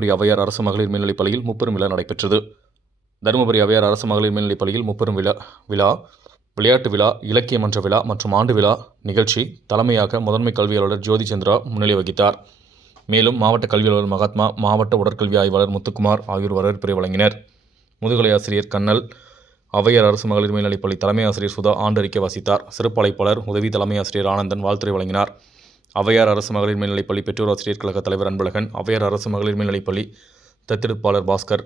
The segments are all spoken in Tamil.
தருமபுரி ஔவையார் அரசு மகளிர் மேல்நிலைப் பள்ளியில் முப்பெரும் விழா நடைபெற்றது. தருமபுரி ஔவையார் அரசு மகளிர் மேல்நிலைப் பள்ளியில் முப்பெரும் விழா, விளையாட்டு விழா, இலக்கிய மன்ற விழா மற்றும் ஆண்டு விழா நிகழ்ச்சி தலைமையாக முதன்மை கல்வி அலுவலர் ஜோதி சந்திரா முன்னிலை வகித்தார். மேலும் மாவட்ட கல்வி அலுவலர் மகாத்மா, மாவட்ட உடற்கல்வி ஆய்வாளர் முத்துக்குமார் ஆகியோர் வரவேற்புரை வழங்கினர். முதுகலை ஆசிரியர் கண்ணல், ஔவையார் அரசு மகளிர் மேல்நிலைப் பள்ளி தலைமை ஆசிரியர் சுதா ஆண்டறிக்கை வாசித்தார். சிறப்பு அழைப்பாளர் உதவி தலைமை ஆசிரியர் ஆனந்தன் வாழ்த்துரை வழங்கினார். ஔவையார் அரசு மகளிர் மேல்நிலைப் பள்ளி பெற்றோர் ஆசிரியர் கழக தலைவர் அன்பழகன், ஔவையார் அரசு மகளிர் மேல்நிலைப் பள்ளி தத்தெடுப்பாளர் பாஸ்கர்,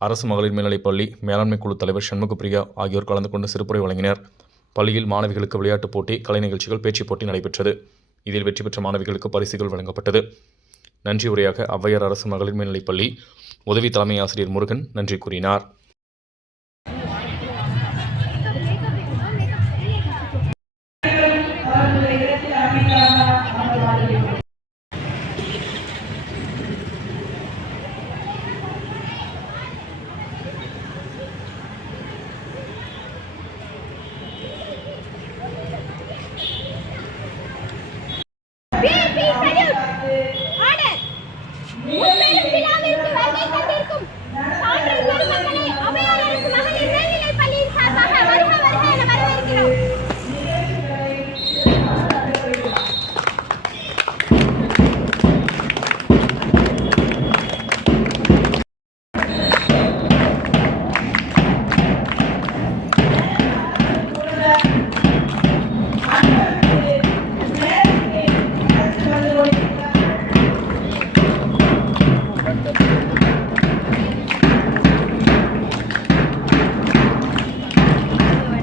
அரசு மகளிர் மேல்நிலைப் பள்ளி மேலாண்மை குழு தலைவர் சண்முகப்பிரியா ஆகியோர் கலந்து கொண்டு சிறப்புரை வழங்கினர். பள்ளியில் மாணவிகளுக்கு விளையாட்டுப் போட்டி, கலை நிகழ்ச்சிகள், பேச்சுப் போட்டி நடைபெற்றது. இதில் வெற்றி பெற்ற மாணவிகளுக்கு பரிசுகள் வழங்கப்பட்டது. நன்றி உரையாக ஔவையார் அரசு மகளிர் மேல்நிலைப் பள்ளி உதவி தலைமை ஆசிரியர் முருகன் நன்றி கூறினார்.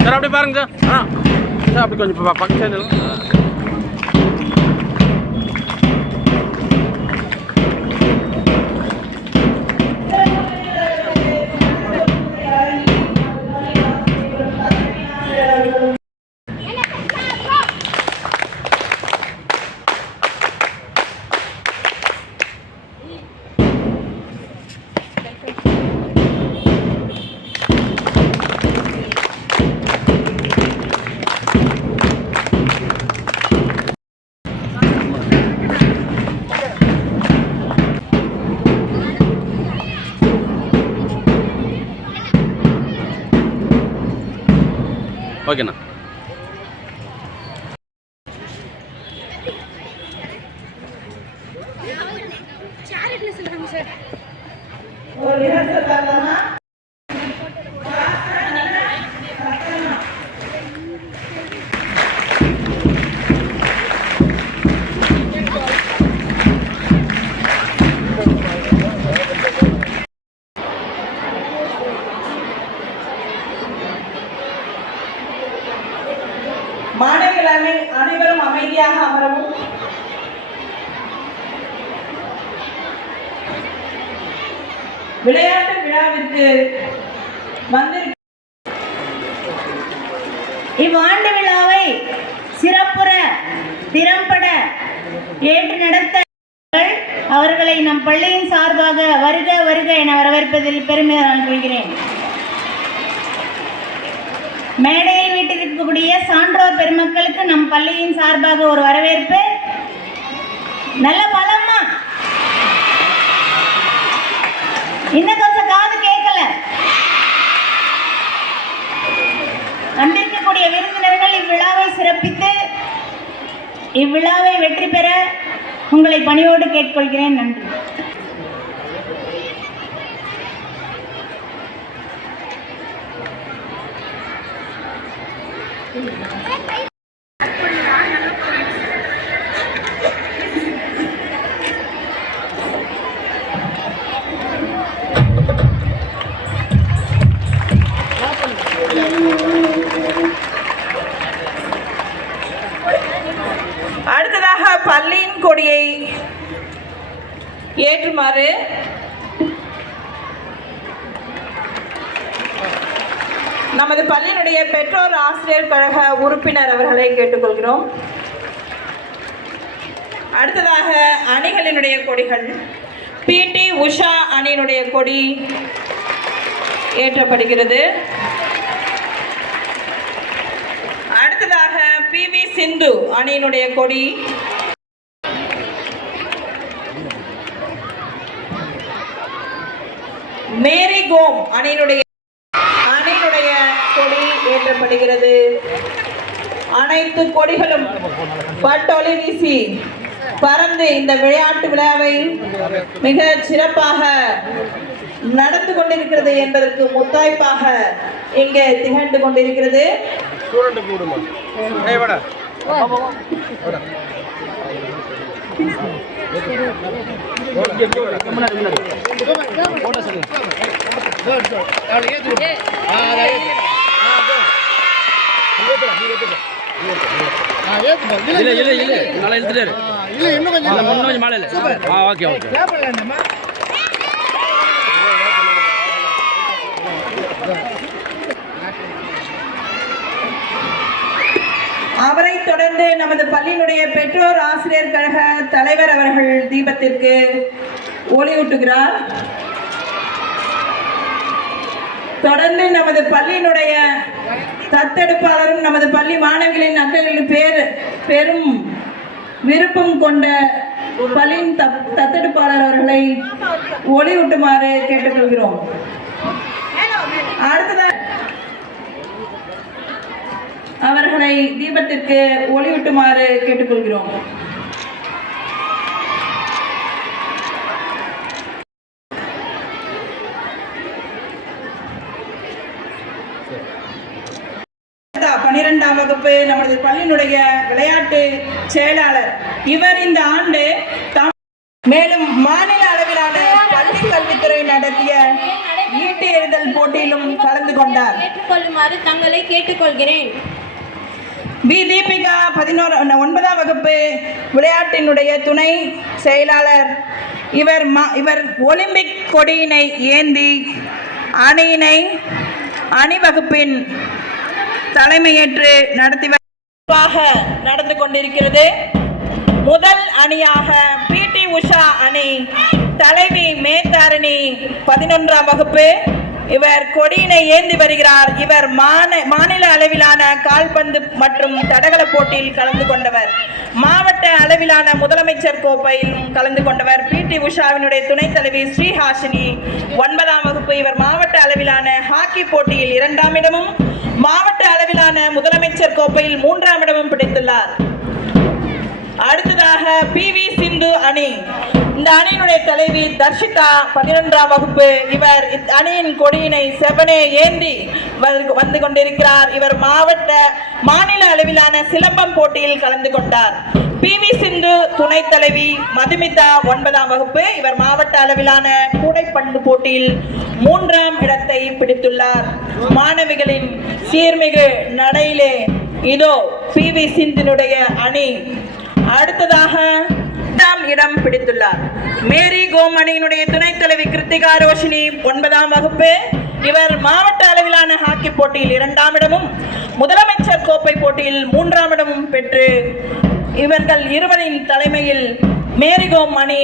சார் அப்படி பாருங்க சார். சார் அப்படி கொஞ்சம் பக்கத்தில் ஓகேண்ணா. மாணவர்கள் அனைவரும் அமைதியாக அமரவும். விளையாட்டு விழாவிற்கு இவ்வாண்டு விழாவை சிறப்புற திறம்பட ஏற்று நடத்த அவர்களை நம் பள்ளியின் சார்பாக வருக வருக என வரவேற்பதில் பெருமை கொள்கிறேன். மேடையில் வீட்டிற்கக்கூடிய சான்றோர் பெருமக்களுக்கு நம் பள்ளியின் சார்பாக ஒரு வரவேற்பு. நல்ல பலமா இன்னும் கொஞ்சம் காது கேட்கல. வந்திருக்கக்கூடிய விருந்தினர்கள் இவ்விழாவை சிறப்பித்து இவ்விழாவை வெற்றி பெற உங்களை பணியோடு கேட்டுக்கொள்கிறேன். நன்றி. அடுத்ததாக பள்ளியின் கொடியை ஏற்றுமாறு நமது பள்ளியினுடைய பெற்றோர் ஆசிரியர் கழக உறுப்பினர் அவர்களை கேட்டுக்கொள்கிறோம். அடுத்ததாக அணிகளினுடைய கொடிகள். பிடி உஷா அணியினுடைய கொடி ஏற்றப்படுகிறது. அடுத்ததாக பிவி சிந்து அணியினுடைய கொடி மேரி கோம் அணியினுடைய கொடி ஏற்றப்படுகிறது. அனைத்து கொடிகளும் பட்டொலி வீசி பறந்து இந்த விளையாட்டு விழாவை மிக சிறப்பாக நடந்து கொண்டிருக்கிறது என்பதற்கு முத்தாய்ப்பாக இங்கே திகழ்ந்து கொண்டிருக்கிறது. அவரை தொடர்ந்து நமது பள்ளியினுடைய பெற்றோர் ஆசிரியர் கழக தலைவர் அவர்கள் தீபத்திற்கு ஒளியூட்டுகிறார். தொடர்ந்து நமது பள்ளியினுடைய தத்தெடுப்பாளரும் நமது பள்ளி மாணவிகளின் அக்கறைகளின் பெரும் விருப்பம் கொண்ட பள்ளியின் தத்தெடுப்பாளர் அவர்களை ஒளியூட்டுமாறு கேட்டுக்கொள்கிறோம். அடுத்ததாக அவர்களை தீபத்திற்கு ஒளியூட்டுமாறு கேட்டுக்கொள்கிறோம். பன்னிரெண்டாம் வகுப்பு நமது பள்ளியினுடைய விளையாட்டு செயலாளர் இவர் இந்த ஆண்டு மேலும் மாநில அளவிலான பள்ளி கல்வித்துறை நடத்திய ஈட்டு எறிதல் போட்டியிலும் கலந்து கொண்டார். ஏற்றுக்கொள்ளுமாறு தங்களை கேட்டுக்கொள்கிறேன். பி தீபிகா 9ஆம் வகுப்பு விளையாட்டினுடைய துணை செயலாளர் இவர் ஒலிம்பிக் கொடியினை ஏந்தி அணிவகுப்பின் தலைமையேற்று நடந்து கொண்டிருக்கிறது. முதல் அணியாக பிடி உஷா அணி தலைவி மேத்தாரணி 11ஆம் வகுப்பு இவர் கொடியினை ஏந்தி வருகிறார். இவர் மாநில அளவிலான கால்பந்து மற்றும் தடகள போட்டியில் கலந்து கொண்டவர். மாவட்ட அளவிலான முதலமைச்சர் கோப்பையிலும் கலந்து கொண்டவர். பிடி உஷாவினுடைய துணைத் தலைவி ஸ்ரீஹாசினி 9ஆம் வகுப்பு இவர் மாவட்ட அளவிலான ஹாக்கி போட்டியில் 2ஆம் இடமும் மாவட்ட அளவிலான முதலமைச்சர் கோப்பையில் 3ஆம் இடமும் பிடித்துள்ளார். அடுத்ததாக பிவி சிந்து அணி. இந்த அணியினுடைய தலைவி தர்ஷிதா 11ஆம் வகுப்பு இவர் அணியின் கொடியினை செவனே ஏந்தி வந்து கொண்டிருக்கிறார். இவர் மாநில அளவிலான சிலம்பம் போட்டியில் கலந்து கொண்டார். பிவி சிந்து துணைத் தலைவி மதுமிதா 9ஆம் வகுப்பு இவர் மாவட்ட அளவிலான கூடைப்பந்து போட்டியில் 3ஆம் இடத்தை பிடித்துள்ளார். மாணவிகளின் சீர்மிகு நடையிலே இதோ பிவி சிந்தினுடைய அணி அடுத்ததாக 8ஆம் இடம் பிடித்துள்ளார். மேரி கோம் அணியினுடைய துணைத் தலைவி கிருத்திகா ரோஷினி 9ஆம் வகுப்பு இவர் மாவட்ட அளவிலான ஹாக்கி போட்டியில் 2ஆம் இடமும் முதலமைச்சர் கோப்பை போட்டியில் 3ஆம் இடமும் பெற்று இவர்கள் இருவரின் தலைமையில் மேரிகோம் அணி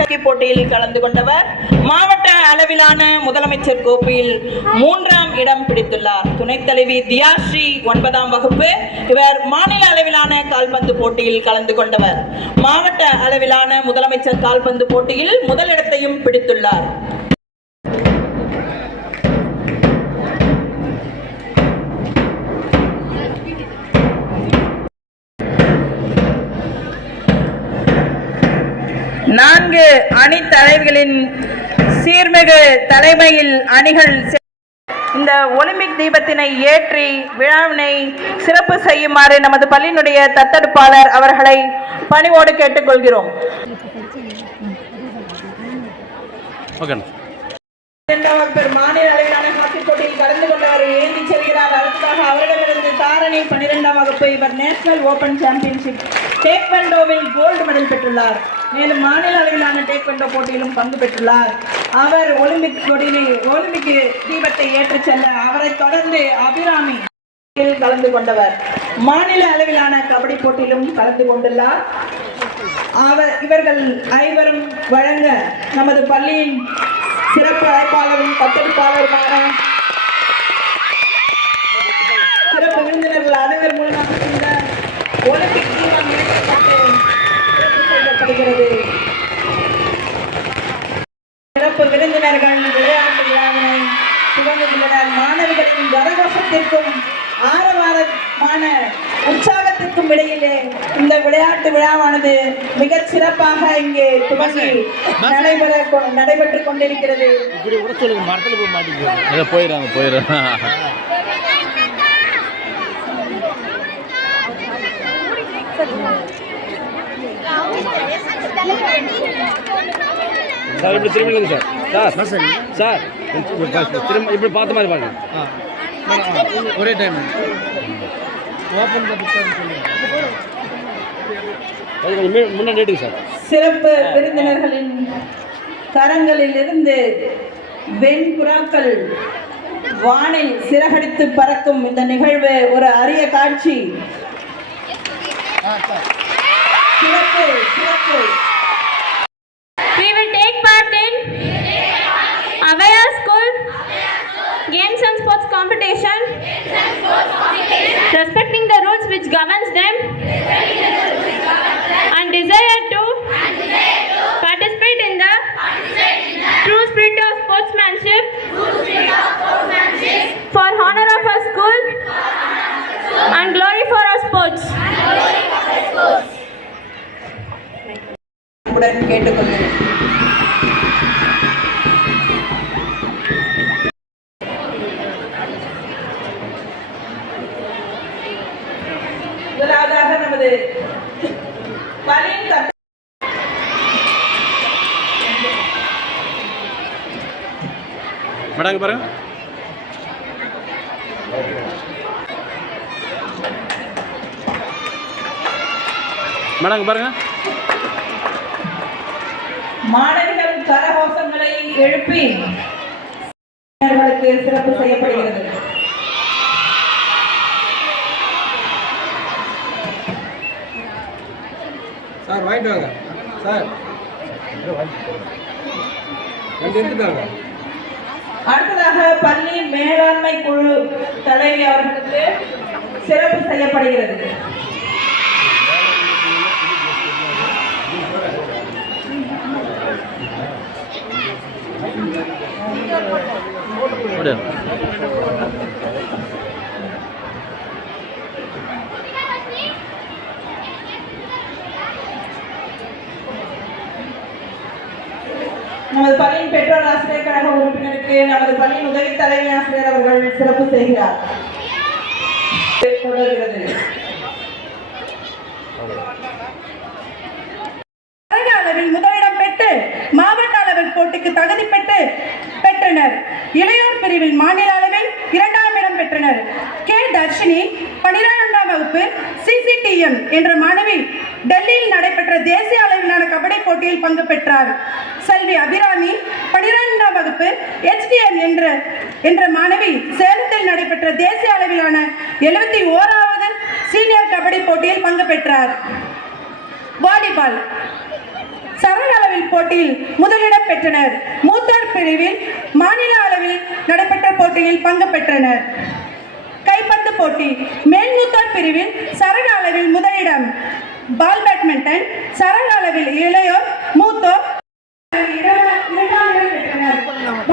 ஹாக்கி போட்டியில் கலந்து கொண்டவர். மாவட்ட அளவிலான முதலமைச்சர் கோப்பையில் 3ஆம் இடம் பிடித்துள்ளார். துணைத் தலைவி தியாஸ்ரீ 9ஆம் வகுப்பு இவர் மாநில அளவிலான கால்பந்து போட்டியில் கலந்து கொண்டவர். மாவட்ட அளவிலான முதலமைச்சர் கால்பந்து போட்டியில் முதலிடத்தையும் பிடித்துள்ளார். நான்கு அணி தலைவர்களின் சீர்மிகு தலைமையில் அணிகள் இந்த ஒலிம்பிக் தீபத்தினை ஏற்றி விழாவினை சிறப்பு செய்யுமாறு நமது பள்ளியினுடைய தத்தெடுப்பாளர் அவர்களை பணிவோடு கேட்டுக்கொள்கிறோம். மாநில அளவிலான ஹாக்கி போட்டியில் கலந்து கொண்டவர் ஏந்தி செல்கிறார். அடுத்ததாக அவரிடமிருந்து தாரணி 12ஆம் வகுப்பு இவர் நேஷனல் ஓபன் சாம்பியன்ஷிப் டேக்வெண்டோவில் கோல்டு மெடல் பெற்றுள்ளார். மேலும் மாநில அளவிலான டேக்வெண்டோ போட்டியிலும் பங்கு பெற்றுள்ளார். அவர் ஒலிம்பிக் தீபத்தை ஏற்றிச் செல்ல அவரை தொடர்ந்து அபிராமி கலந்து கொண்டவர். மாநில அளவிலான கபடி போட்டியிலும் கலந்து கொண்டுள்ளார். இவர்கள் ஐவரும் வழங்க நமது பள்ளியின் சிறப்பு அழைப்பாளரும் தத்தெடுப்பாளருமான சிறப்பு விருந்தினர்கள் அனைவர் மூலமாக இந்த ஒலிம்பிக் தீபம் ஏற்றப்பட்டு செய்யப்படுகிறது. சிறப்பு சிறப்பு விருந்தினர்கள் விளையாட்டு விழாவினை துவங்குகின்றனர். மாணவிகளின் கரகோஷத்திற்கும் ஆரவாரமான உற்சாகத்திற்கும் இடையிலே இந்த விளையாட்டு விழாவானது மிகச் சிறப்பாக இங்கே துவங்கி நடைபெற்றுக் கொண்டிருக்கிறது. போயிடுறாங்க. சார் இப்படி திரும்பிங்க சார் திரும்ப இப்படி பார்த்த மாதிரி பாருங்க. ஒரே டைம் முன்னாடி நீட்டுங்க சார். சிறப்பு விருந்தினர்களின் கரங்களில் இருந்து வெண்புறாக்கள் வானில் சிறகடித்து பறக்கும் இந்த நிகழ்வு ஒரு அரிய காட்சி. சிறப்பு சிறப்பு. We will take part in Avaya School Games and Sports Competition, respecting the rules which governs them, and desire to participate in the true spirit of sportsmanship for honor of our school and glory for our sports. உடன் கேட்டுக்கொள்கிறேன். முதலாவதாக நமது பள்ளியின் மேடம் பாருங்க. மேடம் பாருங்க. மாணவிகள் கரகோஷங்களை எழுப்பி சிறப்பு செய்யப்படுகிறது. சார் வாங்கிட்டு வாங்க சார். அடுத்ததாக பள்ளி மேலாண்மை குழு தலைவி அவர்களுக்கு சிறப்பு செய்யப்படுகிறது. நமது பள்ளியின் பெற்றோர் ஆசிரியர் கழக உறுப்பினருக்கு நமது பள்ளியின் உதவி தலைமை ஆசிரியர் அவர்கள் சிறப்பு செய்கிறார். அளவில் முதலிடம் பெற்று மாவட்ட அளவில் போட்டிக்கு தகுதி பெற்றனர். இளையோர் பிரிவில் மாநில அளவில் 2ஆம் இடம் பெற்றனர். கே தர்ஷினி 12ஆம் வகுப்பு CCTM என்ற மாணவி டெல்லியில் நடைபெற்ற தேசிய அளவிலான கபடி போட்டியில் பங்கு பெற்றார். செல்வி அபிராமி 12ஆம் வகுப்பு HDM என்ற மாணவி சேலத்தில் நடைபெற்ற தேசிய அளவிலான 71வது சீனியர் கபடி போட்டியில் பங்கு பெற்றார். வாலிபால் சரக அளவில் போட்டியில் முதலிடம் பெற்றனர். மூத்தோர் பிரிவில் மாநில அளவில் நடைபெற்ற போட்டியில் பங்கு பெற்றனர். கைப்பந்து போட்டி மேல்மூத்தோர் பிரிவில் சரக அளவில் முதலிடம். பால் பேட்மிண்டன் சரக அளவில் இளையோர் மூத்தோர் 2ஆம் இடம் பெற்றனர்.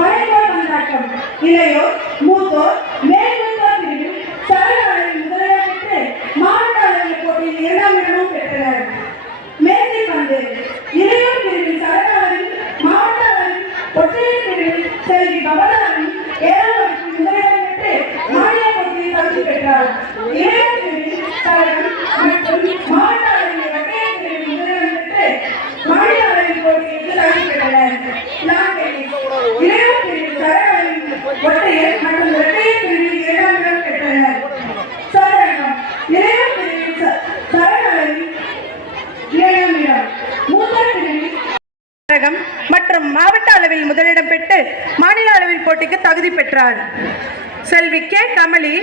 வாலிபால் பந்தாட்டம் இளையோர் மூத்தோர் மேல்மூத்தோர் பிரிவில் சரக அளவில் முதலிடம் பெற்று மாவட்ட அளவில் போட்டியில் 2ஆம் இடமும் பெற்றனர். மேசை பந்து இளையோர் பிரிவில் சரக அளவில் மாவட்ட அளவில் ஒற்றையர் பிரிவில் செல்வி பவதாரணி 7ஆம் வகுப்பில் முதலிடம் பெற்று மாநில போட்டியில் பங்கு பெற்றார். இளையோர் பிரிவில் சரகம் மற்றும் மாவட்ட அளவில் ஒற்றையர் பிரிவில் முதலிடம் பெற்று மாநில அளவில் போட்டியில் தகுதி பெற்றனர். இளையோர் பிரிவில் சரக அளவில் ஒற்றையர் மற்றும் ஒற்றையர் பிரிவில் 2ஆம் இடம் பெற்றனர். சரகம் இளையோர் பிரிவில் சரக அளவில் 7ஆம் இடம். மூத்தோர் பிரிவில் மற்றும் மாவட்ட அளவில் முதலிடம் பெற்று மாநில அளவில் போட்டிக்கு தகுதி பெற்றார். செல்வி கே கமலி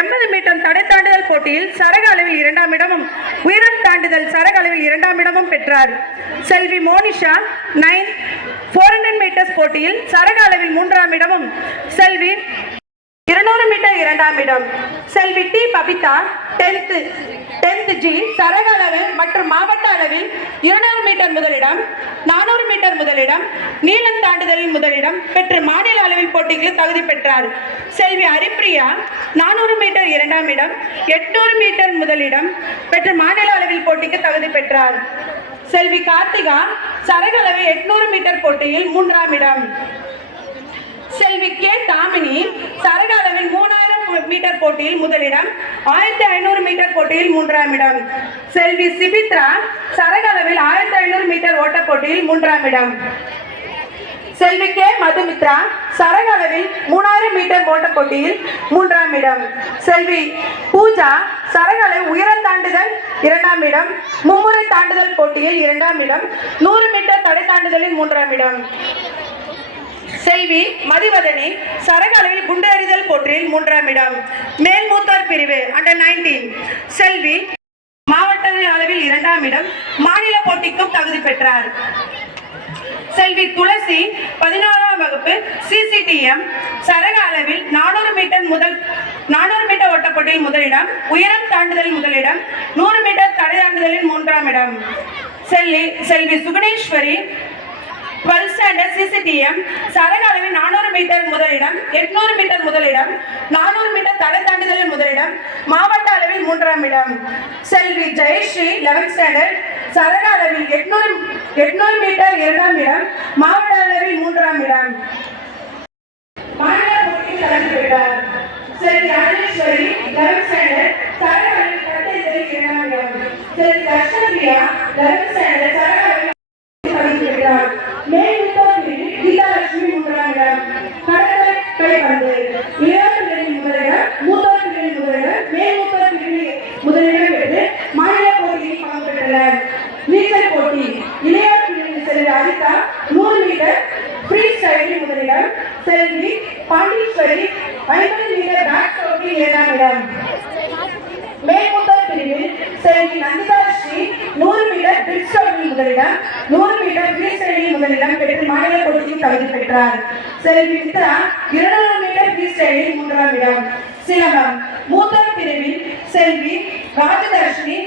80 மீட்டர் தடை தாண்டுதல் போட்டியில் சரக அளவில் 2ஆம் இடமும் உயரம் தாண்டுதல் சரக அளவில் 2ஆம் இடமும் பெற்றார். செல்வி மோனிஷா 400 மீட்டர்ஸ் போட்டியில் சரக அளவில் 3ஆம் இடமும் செல்வி 200 மீட்டர் இரண்டாம் இடம் செல்வி டி பபிதா 10th ஜி சரக அளவில் மற்றும் மாவட்ட அளவில் 200 மீட்டர் முதலிடம், 400 மீட்டர் முதலிடம், நீளம் தாண்டுதலில் முதலிடம் பெற்று மாநில அளவில் போட்டிகளில் தகுதி பெற்றார். செல்வி ஹரிப்பிரியா 400 மீட்டர் இரண்டாம் இடம், 800 மீட்டர் முதலிடம் பெற்று மாநில அளவில் போட்டிக்கு தகுதி பெற்றார். செல்வி கார்த்திகா சரக அளவில் 800 மீட்டர் போட்டியில் 3ஆம் இடம். செல்வி கே தாமினி சரக அளவில் 3000 மீட்டர் போட்டியில் முதலிடம், 1500 மீட்டர் போட்டியில் 3ஆம் இடம். செல்வி சிபித்ரா சரக அளவில் 1500 மீட்டர் ஓட்ட போட்டியில் 3ஆம் இடம். செல்வி கே மதுமித்ரா சரக அளவில் 3000 மீட்டர் ஓட்ட போட்டியில் 3ஆம் இடம். செல்வி பூஜா சரக அளவு உயரம் தாண்டுதல் 2ஆம் இடம், மும்முறை தாண்டுதல் போட்டியில் 2ஆம் இடம், 100 மீட்டர் தடை தாண்டுதலில் 3ஆம் இடம். செல்வி மதிவதனி சரக அளவில் குண்டு எறிதல் போட்டியில் 3ஆம் இடம். மேல் மூத்தோர் பிரிவு அண்டர் 19 செல்வி மாவட்ட அளவில் 2ஆம் இடம், மாநில போட்டிக்கும் தகுதி பெற்றார். செல்வி துளசி 11ஆம் வகுப்பு சிசிடிஎம் சரக அளவில் 400 மீட்டர் ஓட்டப்போட்டியில் முதலிடம், உயரம் தாண்டுதலில் முதலிடம், 100 மீட்டர் தடை தாண்டுதலில் 3ஆம் இடம். செல்வி சுகுணேஸ்வரி 12th ஸ்டாண்டர்ட் சிசிடிஎம் சரக அளவில் 400 மீட்டர் முதலிடம், 800 மீட்டர் முதலிடம், 400 மீட்டர் தடை தாண்டுதலில் முதலிடம், மாவட்ட அளவில் 3ஆம் இடம். செல்வி ஜெயஸ்ரீ 11th ஸ்டாண்டர்ட் சரக அளவில் 800 மீட்டர் 2ஆம் இடம், மாவட்ட அளவில் 3ஆம் இடம். மாநில போட்டியில் கலந்து கொண்டார். செல்வி ராஜேஸ்வரி 11th ஸ்டாண்டர்ட் சரக அளவில் கட்டத்தில் 2ஆம் இடம். செல்வி தர்ஷபிரியா 11th ஸ்டாண்டர்ட் சரக அளவில் மேல்முத்தோர் கீதாலட்சுமி 3ஆம் இடம். கடற்கரை கைப்பந்து இளையோர் பிரிவில் முதலிடம், மூத்தோர் பிரிவில் முதலிடம், மேல்முத்தோர் பிரிவில் முதலிடம் பெற்று மாநில போட்டியில் பங்கு பெற்றனர். நீச்சல் போட்டி இளையோர் பிரிவில் செல்வி அரிதா 100 மீட்டர் ஃப்ரீ ஸ்டைலில் முதலிடம், செல்வி பாண்டீஸ்வரி 50 மீட்டர் பேக் ஸ்ட்ரோக்கில் 7ஆம் இடம். மேல்முத்தோர் பிரிவில் செல்வி நந்திதா ஸ்ரீ 100 மீட்டர் பிரிட் ஸ்ட்ரோக்கில் முதலிடம், 100 மீட்டர் ஃப்ரீ ஸ்டைலில் முதலிடம் பெற்று மாநில போட்டியில் தகுதி பெற்றார். செல்வி மித்ரா 200 மீட்டர் ஃப்ரீ ஸ்டைலில் 3ஆம் இடம். சிலம்பம் மூத்தோர் பிரிவில் செல்வி ராஜதர்ஷினி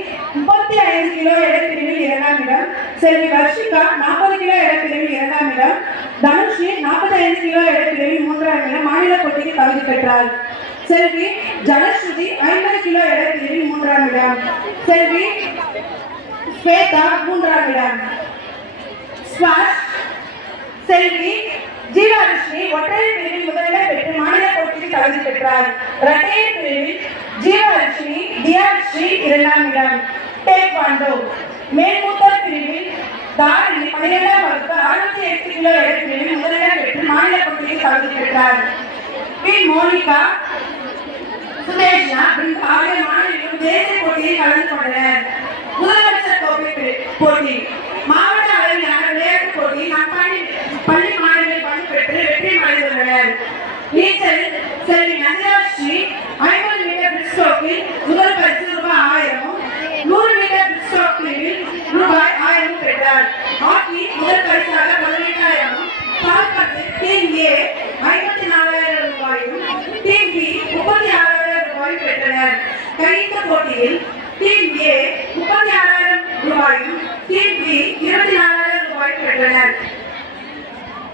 35 கிலோ எடை பிரிவில் 2ஆம் இடம், செல்வி வர்ஷிகா 40 கிலோ எடை பிரிவில் 2ஆம் இடம், தனுஷி 45 கிலோ எடை பிரிவில் 3ஆம் இடம் மாநில போட்டிக்கு தகுதி பெற்றார். செல்வி ஜனஸ்ருதி 50 கிலோ எடை பிரிவில் 3ஆம் இடம். செல்வி ஸ்வேதா 3ஆம் இடம். ஸ்வாஷ் செல்வி ஜீவாலட்சுமி ஒற்றையர் பிரிவில் முதலிடம் பெற்று மாநில போட்டிக்கு தகுதி பெற்றார். இரட்டையர் பிரிவில் ஜீவாலட்சுமி தியாஸ்ரீ 2ஆம் இடம். டேக்வாண்டோ மேல்மூத்தோர் பிரிவில் தாரணி 12ஆம் வகுப்பு 68 கிலோ எடை பிரிவில் முதலிடம் பெற்று மாநில போட்டிக்கு தகுதி பெற்றார். பி மோனிகா சுதேஷ்னா ஆகிய மாணவிகளும் தேசிய போட்டியில் கலந்து கொண்டனர். முதலமைச்சர் கோப்பை போட்டி மாவட்ட அளவிலான விளையாட்டுப் போட்டி பள்ளி மாணவிகள் பங்கு பெற்று வெற்றி அடைந்துள்ளனர். நீச்சல் செல்வி நந்திராஸ்ரீ 50 மீட்டர் பிரிட் ஸ்ட்ரோக்கில் முதல் பரிசு ரூபாய் 1000, 100 மீட்டர் பிரிட் ஸ்ட்ரோக்கில் ரூபாய் 1000 பெற்றார். ஹாக்கி முதல் பரிசாக 18,000, கால்பந்து டீம் ஏ 54,000 ரூபாயும், டீம் பி 36,000 ரூபாயும் பெற்றனர். கைத்த போட்டியில் டீம் ஏ 36,000 ரூபாயும், டீம் பி 24,000 ரூபாயும் பெற்றனர்.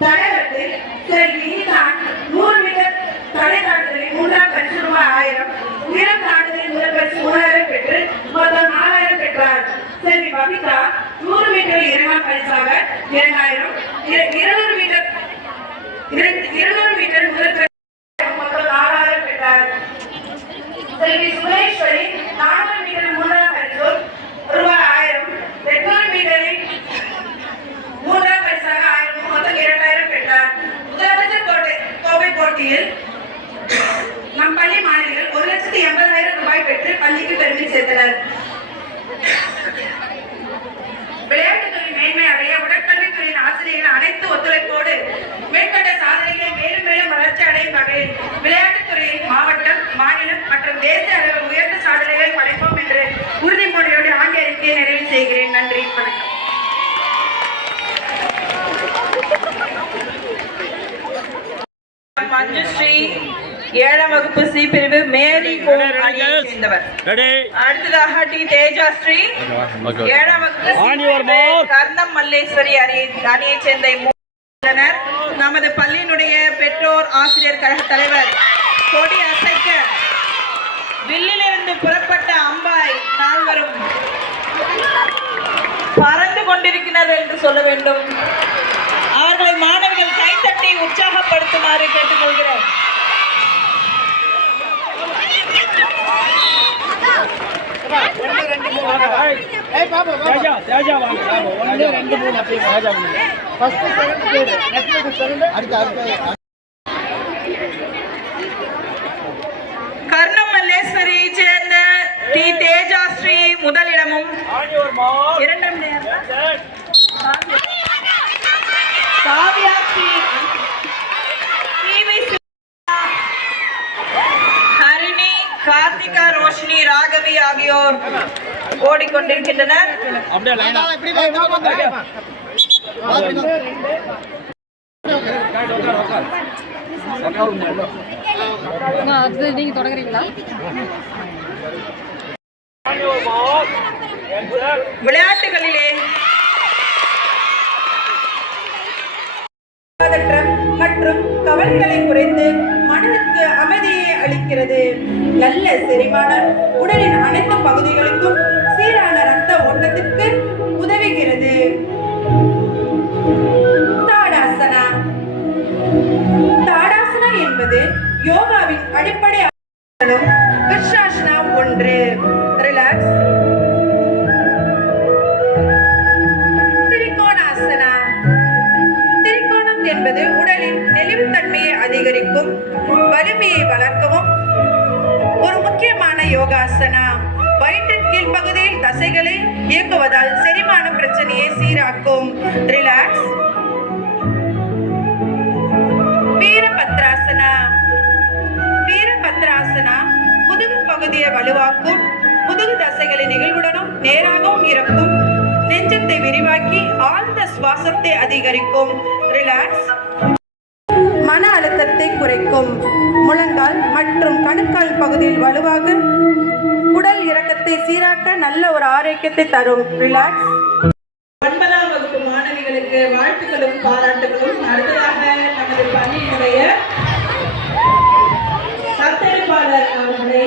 தடகளத்தில் செல்வி நீதான் 100 மீட்டர் தடை தாண்டுதலில் 3ஆம் பரிசு ரூபாய் 1000, உயரம் தாண்டுதலில் முதல் பரிசு 3000 பெற்று மொத்தம் 4000 பெற்றார். செல்வி பபிதா 100 மீட்டரில் 2ஆம் பரிசாக 2000, 200 மீட்டர் முதல் பரிசு மொத்தம் 4000 பெற்றார். செல்வி சுகுணேஸ்வரி 400 மீட்டர் 3ஆம் பரிசு ரூபாய் 1000, 800 மீட்டரில் 3ஆம் பரிசாக 1000 மொத்தம் 2000 பெற்றார். முதலமைச்சர் கோப்பை போட்டியில் நம் பள்ளி மாணவிகள் 1,80,000 ரூபாய் பெற்று பள்ளிக்கு பெருமை சேர்த்தனர். விளையாட்டுத்துறை மேன்மை அடைய உடற்கல்வித்துறையின் ஆசிரியர்கள் அனைத்து ஒத்துழைப்போடு மேற்கொண்ட சாதனைகளை மேலும் மேலும் வளர்ச்சி அடையும் வகையில் விளையாட்டுத்துறையில் மாவட்டம், மாநிலம் மற்றும் தேசிய அளவில் உயர்ந்த சாதனைகளை படைப்போம் என்று உறுதிமொழியோடு ஆண்டிய அறிக்கையை நிறைவு செய்கிறேன். நன்றி, வணக்கம். Manjushri 7ஆம் வகுப்பு சி பிரிவு மேரி கோம் அணியைச் சேர்ந்தவர். அடுத்ததாக டி தேஜாஸ்ரீ 7ஆம் வகுப்பு சி பிரிவு கர்ணம் மல்லேஸ்வரி அணியைச் சேர்ந்த மூவர். நமது பள்ளியினுடைய பெற்றோர் ஆசிரியர் கழக தலைவர் கொடி அசைக்க வில்லிலிருந்து புறப்பட்ட அம்பாய் நால்வரும் பறந்து கொண்டிருக்கிறார்கள் என்று சொல்ல வேண்டும். அவர்களை மாணவிகள் கைத்தட்டி உற்சாகப்படுத்துமாறு கேட்டுக்கொள்கிறேன். கர்ணம் மல்லேஸ்வரியை சேர்ந்த டி தேஜாஸ்ரீ முதலிடமும் 2ஆம் காவ்யாஸ்ரீ ஹரிணி கார்த்திகா ரோஷினி ராகவி ஆகியோர் ஓடிக்கொண்டிருக்கின்றனர். நீங்க தொடங்குறீங்களா? விளையாட்டுகளிலே மற்றும் கவலைகளை குறைத்து மனதிற்கு அமைதியை அளிக்கிறது. நல்ல செரிமானம் உடலின் அனைத்து பகுதிகளுக்கும் சீரான ரத்த ஓட்டத்திற்கு உதவுகிறது. தாடாசனா. தாடாசனா என்பது யோகாவின் அடிப்படை விருஷாசனா ஒன்று. ரிலாக்ஸ். திரிகோணாசனா. திரிகோணம் என்பது உடலின் நெளிவுத்தன்மையை அதிகரிக்கும், வலிமையை வளர்க்கவும் ஒரு முக்கியமான யோகாசனா. வயிற்றின் கீழ்ப்பகுதியில் தசைகளை இயக்குவதால் செரிமான பிரச்சனையை சீராக்கும். ரிலாக்ஸ். வீரபத்ராசனா. வீரபத்ராசனா முதுகு பகுதியை வலுவாக்கும், முதுகு தசைகளை நெகிழ்வுடனும் நேராகவும் இருக்கும், நெஞ்சத்தை விரிவாக்கி ஆழ்ந்த சுவாசத்தை அதிகரிக்கும். ரிலாக்ஸ். மன அழுத்தத்தை குறைக்கும், முழங்கால் மற்றும் கணுக்கால் பகுதியில் வலுவாக உடல் இறக்கத்தை சீராக்க நல்ல ஒரு ஆரோக்கியத்தை தரும். ரிலாக்ஸ். 9ஆம் வகுப்பு மாணவிகளுக்கு வாழ்த்துக்களும் பாராட்டுகளும். அடுத்ததாக நமது பள்ளியினுடைய தத்தெடுப்பாளர் அவர்களை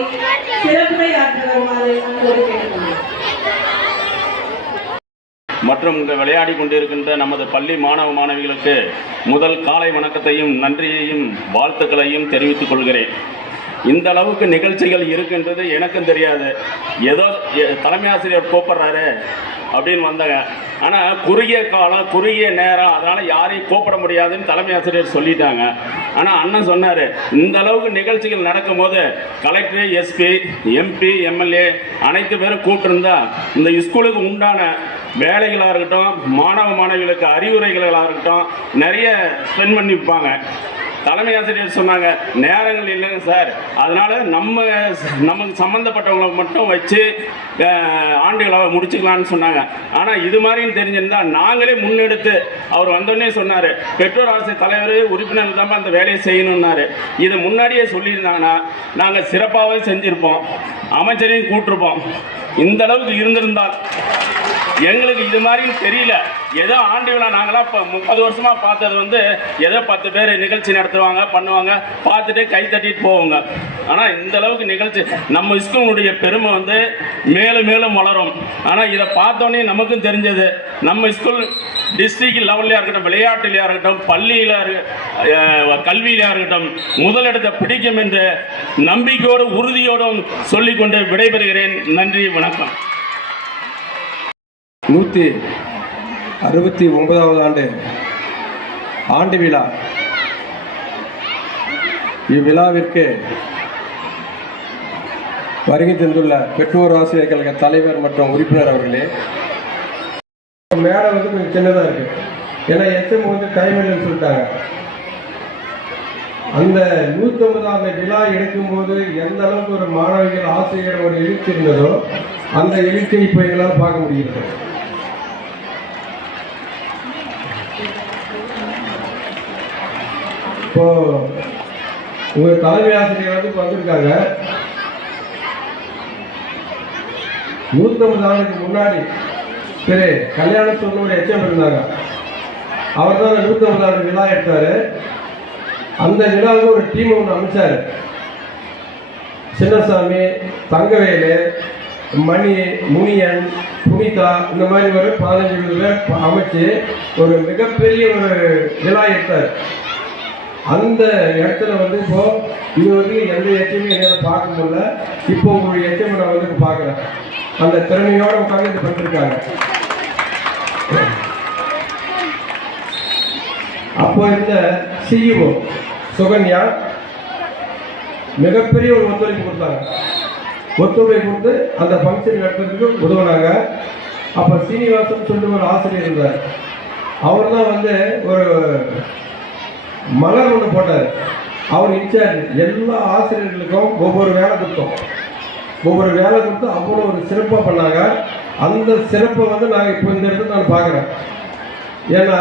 சிறப்புரையாற்ற வருமாறு அன்போடு கேட்டுக்கொள்கிறேன். மற்றும் இங்கு விளையாடி கொண்டிருக்கின்ற நமது பள்ளி மாணவ மாணவிகளுக்கு முதல் காலை வணக்கத்தையும் நன்றியையும் வாழ்த்துக்களையும் தெரிவித்துக் கொள்கிறேன். இந்த அளவுக்கு நிகழ்ச்சிகள் இருக்குன்றது எனக்கும் தெரியாது. ஏதோ தலைமை ஆசிரியர் கூப்பிட்றாரு அப்படின்னு வந்தாங்க. ஆனால் குறுகிய காலம், குறுகிய நேரம், அதனால் யாரையும் கூப்பிட முடியாதுன்னு தலைமை ஆசிரியர் சொல்லிட்டாங்க. ஆனால் அண்ணன் சொன்னார், இந்த அளவுக்கு நிகழ்ச்சிகள் நடக்கும்போது கலெக்டர், எஸ்பி, எம்பி, எம்எல்ஏ அனைத்து பேரும் கூப்பிட்டுருந்தா இந்த ஸ்கூலுக்கு உண்டான வேலைகளாக இருக்கட்டும், மாணவ மாணவிகளுக்கு அறிவுரைகளாக இருக்கட்டும் நிறைய ஸ்பெண்ட் பண்ணி வைப்பாங்க. தலைமை ஆசிரியர் சொன்னாங்க, நேரங்கள் இல்லைங்க சார், அதனால் நமக்கு சம்மந்தப்பட்டவங்களை மட்டும் வச்சு ஆண்டுகளை முடிச்சுக்கலான்னு சொன்னாங்க. ஆனால் இது மாதிரின்னு தெரிஞ்சிருந்தால் நாங்களே முன்னெடுத்து, அவர் வந்தோடனே சொன்னார், பெற்றோர் ஆசிரியர் தலைவர் உறுப்பினர் தான் அந்த வேலையை செய்யணுன்னாரு. இதை முன்னாடியே சொல்லியிருந்தாங்கன்னா நாங்கள் சிறப்பாகவே செஞ்சுருப்போம், அமைச்சரையும் கூட்டிருப்போம். இந்த அளவுக்கு இருந்திருந்தால் எங்களுக்கு இது மாதிரின்னு தெரியல. ஏதோ ஆண்டு விழா நாங்களாம் இப்போ 30 வருஷமாக பார்த்தது ஏதோ 10 பேர் நிகழ்ச்சி நடத்துவாங்க, பண்ணுவாங்க, பார்த்துட்டு கை தட்டிட்டு போவாங்க. ஆனால் இந்த அளவுக்கு நிகழ்ச்சி நம்ம ஸ்கூலுடைய பெருமை மேலும் மேலும் வளரும். ஆனால் இதை பார்த்தோன்னே நமக்கும் தெரிஞ்சது, நம்ம ஸ்கூல் டிஸ்ட்ரிக்ட் லெவல்லையாக இருக்கட்டும், விளையாட்டுலையாக இருக்கட்டும், பள்ளியில் கல்வியிலையாக இருக்கட்டும் முதலிடத்தை பிடிக்கும் என்று நம்பிக்கையோடு உறுதியோடும் சொல்லிக்கொண்டு விடைபெறுகிறேன். நன்றி, வணக்கம். 169வது ஆண்டு விழா. இவ்விழாவிற்கு வருகை தந்துள்ள பெற்றோர் ஆசிரியர் கழக தலைவர் மற்றும் உறுப்பினர் அவர்களே, மேடை கொஞ்சம் சின்னதாக இருக்கு, ஏன்னா எச்எம் டைம் இல்லைன்னு சொல்லிட்டாங்க. அந்த 150ஆம் விழா எடுக்கும்போது எந்த அளவுக்கு ஒரு மாணவிகள் ஆசிரியர் ஒரு எழுச்சி இருந்ததோ அந்த எழுச்சியை இப்போ எங்களால் பார்க்க முடிகிறது. இப்போ உங்கள் தலைமை ஆசிரியர் வந்து இப்போ வந்திருக்காங்க. 150 ஆண்டுக்கு முன்னாடி திரு கல்யாணத்தூர்னு ஒரு எச்எம் இருந்தாங்க. அவர் தான் 150 ஆண்டு விழா எடுத்தார். அந்த விழாவுக்கு ஒரு டீம் ஒன்று அமைச்சார். சின்னசாமி, தங்கவேலு, மணி, முனியன், புனிதா, இந்த மாதிரி ஒரு 15-20 பேர் அமைச்சு ஒரு மிகப்பெரிய ஒரு விழா எடுத்தார். அந்த இடத்துல வந்து இப்போ இது வரைக்கும் எந்த எச்சமே என்னால் பார்க்க முடியல. இப்போ உங்களுடைய எச்சமை நான் வந்து பார்க்குறேன். அந்த திறமையோடு உட்காந்து இது பண்ணிருக்காங்க. அப்போ இருந்த சிஇஓ சுகன்யா மிகப்பெரிய ஒரு ஒத்துழைப்பு கொடுத்தாங்க. ஒத்துழைப்பு கொடுத்து அந்த ஃபங்க்ஷன் நடத்துறதுக்கு உதவுனாங்க. அப்போ சீனிவாசன் சொல்லிட்டு ஒரு ஆசிரியர் இருந்தார். அவர் தான் வந்து ஒரு மலர் ஒன்று போட்டார். அவர் இன்சார்ஜ். எல்லா ஆசிரியர்களுக்கும் ஒவ்வொரு வேலை கொடுத்தோம். ஒவ்வொரு வேலை கொடுத்து அவ்வளோ ஒரு சிறப்பாக பண்ணாங்க. அந்த சிறப்பை வந்து நாங்கள் இப்போ இந்த இடத்துல நான் பார்க்குறேன். ஏன்னா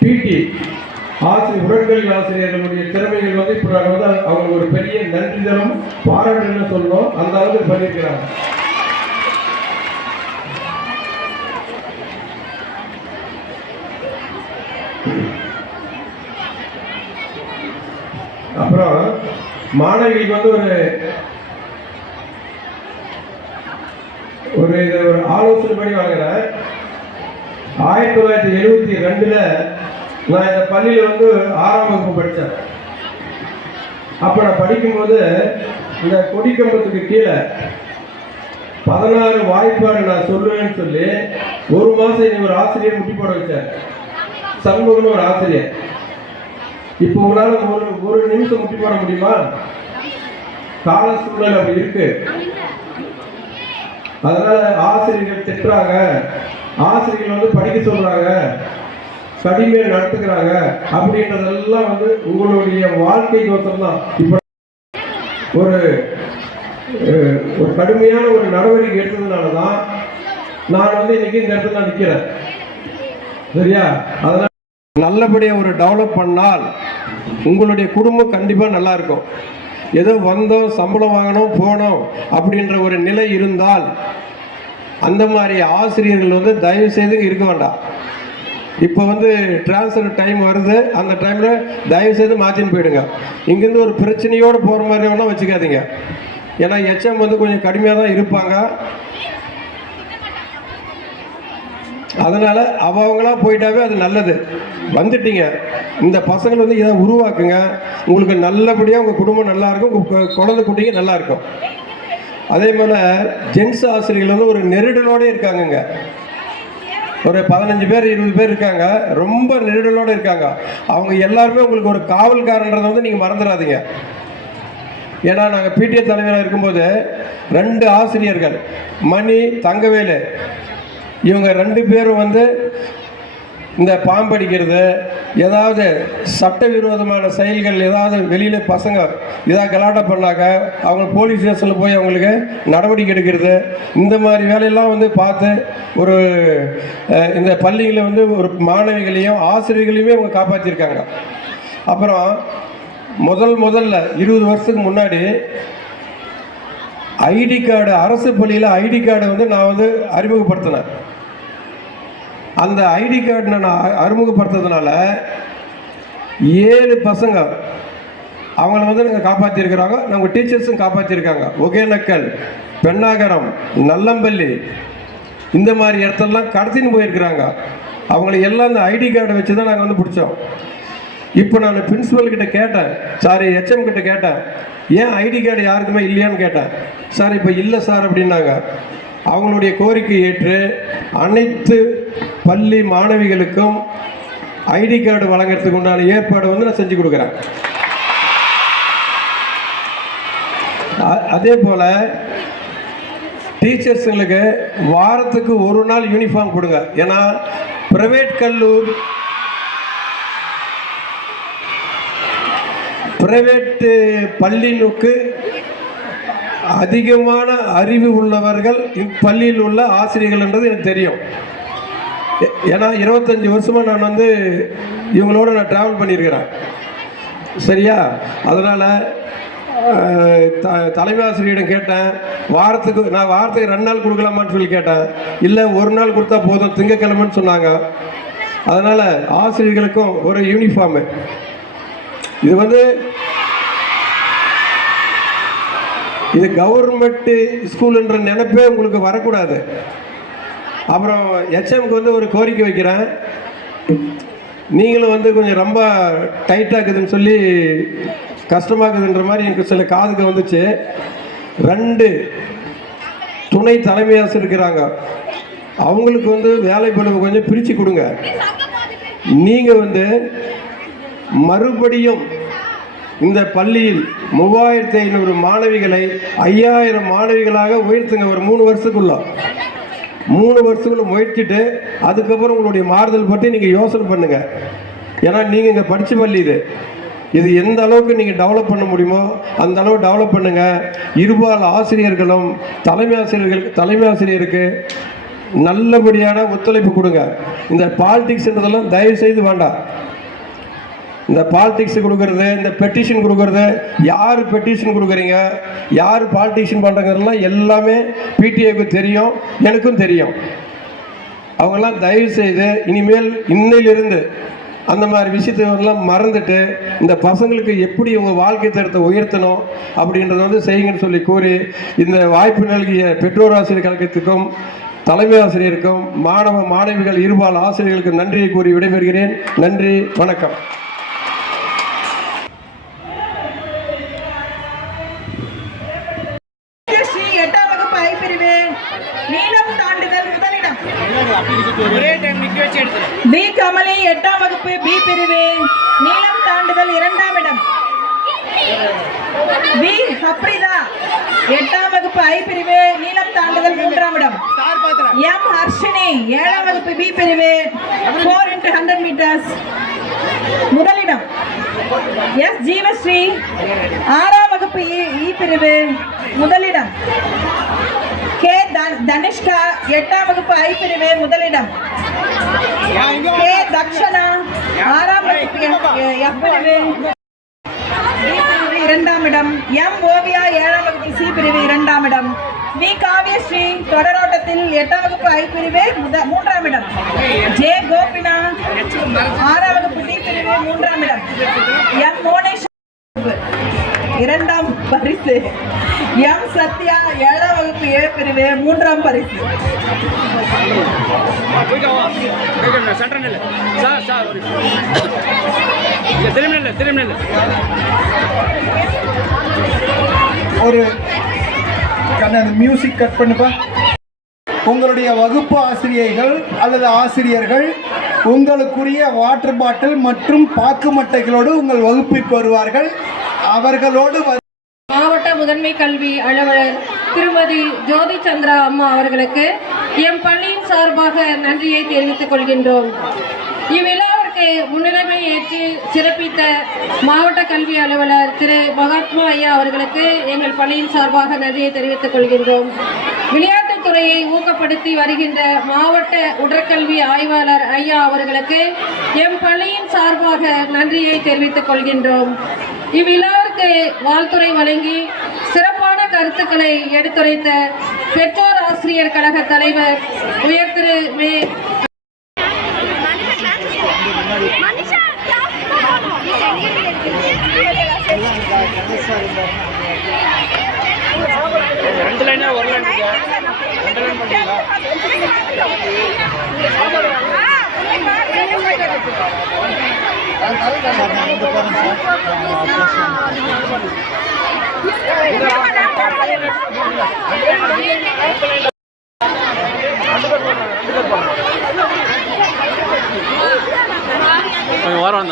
பிடி ஆசிரியர், உடற்கல்வி ஆசிரியர்களுடைய திறமைகள் வந்து இப்போ நாங்கள் வந்து அவங்களுக்கு ஒரு பெரிய நன்றி தரும் பாராட்டுன்னு சொல்லணும். அந்த அளவுக்கு பண்ணியிருக்கிறாங்க. அப்புறம் மாணவிகளுக்கு வந்து ஒரு ஆலோசனை படி வாங்கினேன். 1972 நான் இந்த பள்ளியில் வந்து 6ஆம் வகுப்பு படித்தேன். அப்போ நான் படிக்கும்போது இந்த கொடிக்கம்பத்துக்கு கீழே 16 வாய்ப்பாடு நான் சொல்லுவேன்னு சொல்லி ஒரு மாதம் நீ ஒரு ஆசிரியர் முட்டி போட வச்சார். சண்முகன்னு ஒரு ஆசிரியர். இப்போ உங்களால் ஒரு நிமிஷம் முட்டி போட முடியுமா? கால சூழ்நிலை அப்படி இருக்கு. அதனால ஆசிரியர்கள் திட்டுறாங்க, ஆசிரியர்கள் வந்து படிக்க சொல்றாங்க, கடுமையாக நடத்துக்கிறாங்க அப்படின்றதெல்லாம் வந்து உங்களுடைய வாழ்க்கைக்கோசரம் தான். இப்போ ஒரு கடுமையான ஒரு நடவடிக்கை எடுத்ததுனால தான் நான் வந்து இன்னைக்கு இந்த இடத்துல நான் நிற்கிறேன். சரியா? அதனால நல்லபடியாக ஒரு டெவலப் பண்ணால் உங்களுடைய குடும்பம் கண்டிப்பாக நல்லா இருக்கும். ஏதோ வந்தோம், சம்பளம் வாங்கணும், போனோம் அப்படின்ற ஒரு நிலை இருந்தால் அந்த மாதிரி ஆசிரியர்கள் வந்து தயவு செய்து இருக்க வேண்டாம். இப்போ வந்து டிரான்ஸ்ஃபர் டைம் வருது. அந்த டைமில் தயவு செய்து மாற்றின்னு போயிடுங்க. இங்கேருந்து ஒரு பிரச்சனையோடு போகிற மாதிரி வேணால் வச்சுக்காதீங்க. ஏன்னா எச்எம் வந்து கொஞ்சம் கடுமையாக தான் இருப்பாங்க. அதனால் அவங்களாம் போயிட்டாவே அது நல்லது. வந்துட்டீங்க, இந்த பசங்களை வந்து இதை உருவாக்குங்க. உங்களுக்கு நல்லபடியாக உங்கள் குடும்பம் நல்லா இருக்கும், உங்கள் குழந்தை குட்டிங்க நல்லா இருக்கும். அதே போல் ஜென்ஸ் ஆசிரியர்கள் வந்து ஒரு நெருடலோடு இருக்காங்கங்க. ஒரு 15 பேர் 20 பேர் இருக்காங்க. ரொம்ப நெருடலோடு இருக்காங்க. அவங்க எல்லாருமே உங்களுக்கு ஒரு காவல்காரன்றதை வந்து நீங்கள் மறந்துடாதீங்க. ஏன்னா நாங்கள் பிடிஏ தலைவராக இருக்கும்போது 2 ஆசிரியர்கள், மணி, தங்கவேலு, இவங்க 2 பேரும் வந்து இந்த பாம்படிக்கிறது, ஏதாவது சட்டவிரோதமான செயல்கள், ஏதாவது வெளியில் பசங்க ஏதாவது கலாட்டா பண்ணாக்க அவங்க போலீஸ் ஸ்டேஷனில் போய் அவங்களுக்கு நடவடிக்கை எடுக்கிறது, இந்த மாதிரி வேலையெல்லாம் வந்து பார்த்து ஒரு இந்த பள்ளிகளில் வந்து ஒரு மாணவிகளையும் ஆசிரியர்களையுமே அவங்க காப்பாற்றிருக்காங்க. அப்புறம் முதல்ல 20 வருஷத்துக்கு முன்னாடி ஐடி கார்டு, அரசு பள்ளியில் ஐடி கார்டு வந்து நான் வந்து அறிமுகப்படுத்தினேன். அந்த ஐடி கார்டு நான் அறிமுகப்படுத்துறதுனால 7 பசங்க அவங்கள வந்து நாங்கள் காப்பாற்றிருக்கிறாங்க. நம்ம டீச்சர்ஸும் காப்பாற்றிருக்காங்க. ஒகேனக்கல், பெண்ணாகரம், நல்லம்பள்ளி, இந்த மாதிரி இடத்துலலாம் கடத்தின்னு போயிருக்கிறாங்க. அவங்கள எல்லாம் அந்த ஐடி கார்டை வச்சு தான் நாங்கள் வந்து பிடிச்சோம். இப்போ நான் பிரின்ஸிபல் கிட்ட கேட்டேன், ஹெச்எம் கிட்ட கேட்டேன், ஏன் ஐடி கார்டு யாருக்குமே இல்லையான்னு கேட்டேன். சார் இப்போ இல்லை சார் அப்படின்னாங்க. அவங்களுடைய கோரிக்கை ஏற்று அனைத்து பள்ளி மாணவிகளுக்கும் ஐடி கார்டு வழங்குறதுக்கு உண்டான ஏற்பாடு வந்து நான் செஞ்சு கொடுக்குறேன். அதே போல் டீச்சர்ஸுங்களுக்கு வாரத்துக்கு ஒரு நாள் யூனிஃபார்ம் கொடுங்க. ஏன்னா பிரைவேட்டு பள்ளிக்கு அதிகமான அறிவு உள்ளவர்கள் இப்பள்ளியில் உள்ள ஆசிரியர்கள்ன்றது எனக்கு தெரியும். ஏன்னா 25 வருஷமாக நான் வந்து இவங்களோட நான் ட்ராவல் பண்ணியிருக்கிறேன். சரியா? அதனால் தலைமை ஆசிரியரிடம் கேட்டேன், வாரத்துக்கு 2 நாள் கொடுக்கலாமான்னு சொல்லி கேட்டேன். இல்லை, 1 நாள் கொடுத்தா போதும், திங்கக்கிழமைன்னு சொன்னாங்க. அதனால் ஆசிரியர்களுக்கும் ஒரு யூனிஃபார்மு, இது கவர்மெண்ட்டு ஸ்கூலுன்ற நினைப்பே உங்களுக்கு வரக்கூடாது. அப்புறம் ஹெச்எம்க்கு ஒரு கோரிக்கை வைக்கிறேன், நீங்களும் கொஞ்சம் ரொம்ப டைட்டாக இருக்குதுன்னு சொல்லி கஷ்டமாக்குதுன்ற மாதிரி எனக்கு சில காதுக்கு வந்துச்சு. 2 துணை தலைமை ஆசிரியர் இருக்கிறாங்க, அவங்களுக்கு வேலை பளுவை கொஞ்சம் பிரித்து கொடுங்க. நீங்கள் மறுபடியும் இந்த பள்ளியில் 3500 மாணவிகளை 5000 மாணவிகளாக உயர்த்துங்க. ஒரு 3 வருஷத்துக்குள்ள முயற்சிட்டு அதுக்கப்புறம் உங்களுடைய மாறுதல் பற்றி நீங்கள் யோசனை பண்ணுங்க. ஏன்னா நீங்கள் இங்கே படித்த பள்ளி இது எந்த அளவுக்கு நீங்கள் டெவலப் பண்ண முடியுமோ அந்த அளவு டெவலப் பண்ணுங்கள். இருபால் ஆசிரியர்களும் தலைமை ஆசிரியருக்கு நல்லபடியான ஒத்துழைப்பு கொடுங்க. இந்த பாலிடிக்ஸ்ன்றதெல்லாம் தயவு செய்து வேண்டாம். இந்த பாலிடிக்ஸ் கொடுக்கறது, இந்த பெட்டிஷன் கொடுக்கறது, யார் பெட்டிஷன் கொடுக்குறீங்க, யார் பாலிடிக்ஷன் பண்ணுறங்கிறதெல்லாம் எல்லாமே பிடிஏக்கு தெரியும், எனக்கும் தெரியும். அவங்கெல்லாம் தயவு செய்து இனிமேல் இன்னையிலிருந்து அந்த மாதிரி விஷயத்தெல்லாம் மறந்துட்டு இந்த பசங்களுக்கு எப்படி உங்கள் வாழ்க்கை தரத்தை உயர்த்தணும் அப்படின்றத செய்யுங்கன்னு சொல்லி கூறி, இந்த வாய்ப்பு நல்கிய பெற்றோர் ஆசிரியர் கழகத்துக்கும் தலைமை ஆசிரியருக்கும் மாணவிகள் இருபால் ஆசிரியர்களுக்கு நன்றியை கூறி விடைபெறுகிறேன். நன்றி, வணக்கம். ஸ்ரீ 8ஆம் வகுப்பு ஐ பிரிவு நீளம் தாண்டுதல் முதலிடம். பி கமலி 8ஆம் வகுப்பு பி பிரிவு நீளம் தாண்டுதல் 2ஆம் இடம். பி ஹப்ரிதா 8ஆம் வகுப்பு ஐ பிரிவு நீளம் தாண்டுதல் 3ஆம் இடம். எம் ஹர்ஷினி 7ஆம் வகுப்பு பி பிரிவு 4x100 மீட்டர்ஸ் முதலிடம். எஸ் ஜீவஸ்ரீ 6ஆம் வகுப்பு இ பிரிவு முதலிடம். கே தனிஷ்கா 8ஆம் வகுப்பு ஐ பிரிவு முதலிடம். கே தக்ஷனா 6ஆம் வகுப்பு எஃப் பிரிவு 2ஆம் இடம். எம் ஓவியா 7ஆம் வகுப்பு சி பிரிவு 2ஆம் இடம். வி காவியஸ்ரீ தொடரோட்டத்தில் 8ஆம் வகுப்பு ஐ பிரிவு 3ஆம் இடம். ஜே கோபினா 6ஆம் வகுப்பு டி பிரிவு 3ஆம் இடம். எம் மோனேஷ் 2ஆம் பரிசு. எம் சத்யா 7ஆம் வகுப்பு ஏ பிரிவு 3ஆம் பரிசு. ஒரு மியூசிக் கட் பண்ணுப்பா. உங்களுடைய வகுப்பு ஆசிரியர்கள் அல்லது ஆசிரியர்கள் உங்களுக்குரிய வாட்டர் பாட்டில் மற்றும் பாக்கு மட்டைகளோடு உங்கள் வகுப்பிற்கு வருவார்கள். அவர்களோடு மாவட்ட முதன்மை கல்வி அலுவலர் திருமதி ஜோதி சந்திரா அம்மா அவர்களுக்கு எம் பள்ளியின் சார்பாக நன்றியை தெரிவித்துக் கொள்கின்றோம். இவ்விழாவிற்கு முன்னிலைமை ஏற்று சிறப்பித்த மாவட்ட கல்வி அலுவலர் திரு மகாத்மா ஐயா அவர்களுக்கு எங்கள் பள்ளியின் சார்பாக நன்றியை தெரிவித்துக் கொள்கின்றோம். விளையாட்டுத் துறையை ஊக்கப்படுத்தி வருகின்ற மாவட்ட உடற்கல்வி ஆய்வாளர் ஐயா அவர்களுக்கு எம் பள்ளியின் சார்பாக நன்றியை தெரிவித்துக் கொள்கின்றோம். இவ்விழாவிற்கு வாழ்த்துறை வழங்கி சிறப்பான கருத்துக்களை எடுத்துரைத்த பெற்றோர் ஆசிரியர் கழக தலைவர் உயர் திரு வாரம்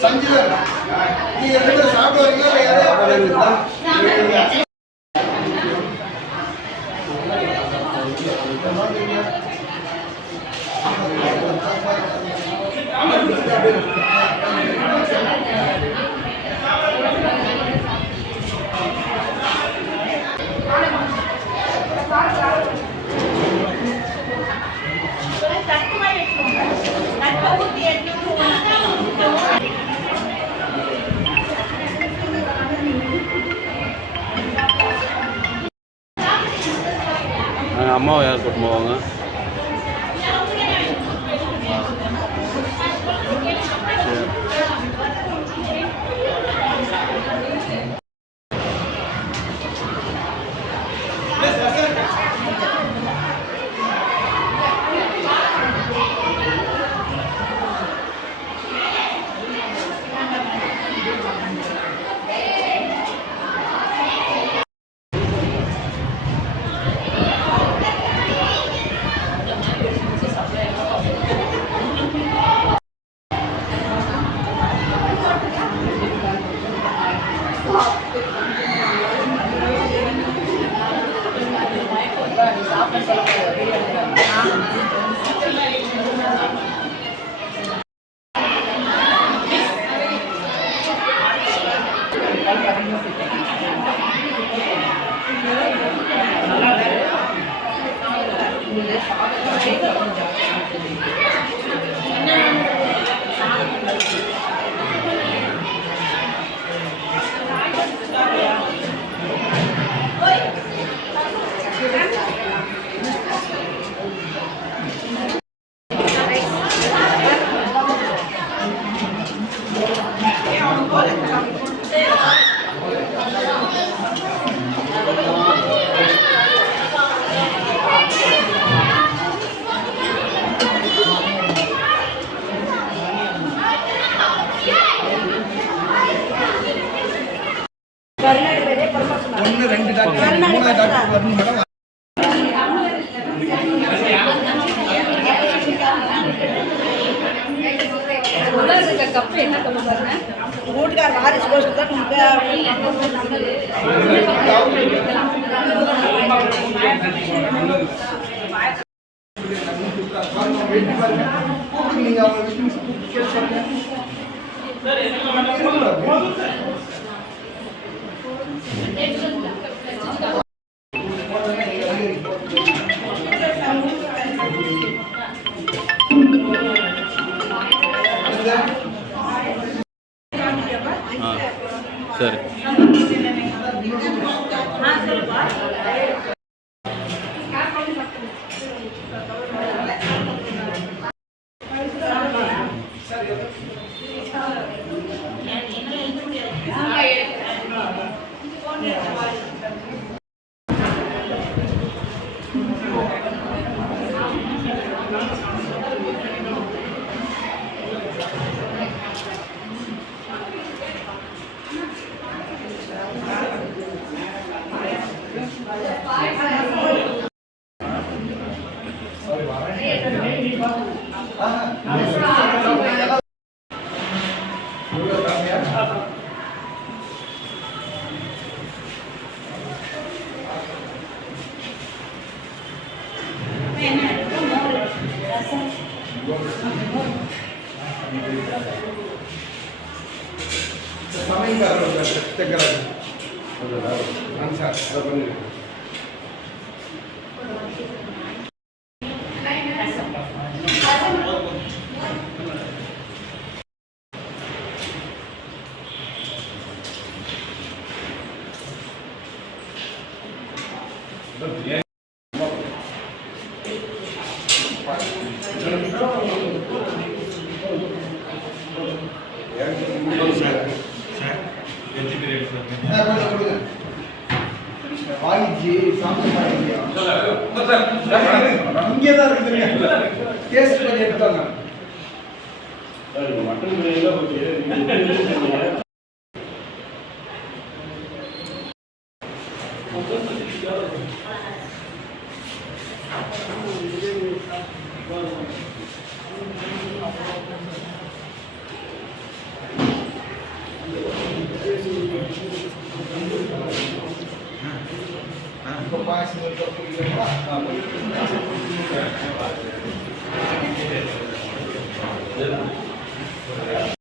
சஞ்சிதன் நீங்க ரெண்டு சாப்பிட்டு வரீங்களா? அம்மாவை யார் கூட்டு போவாங்க? சரி. இங்கே தான் இருக்குதுங்க. டேஸ்ட் பண்ணி எடுத்தாங்க. மட்டன் பிரியாணியில் இப்போ பாயசம்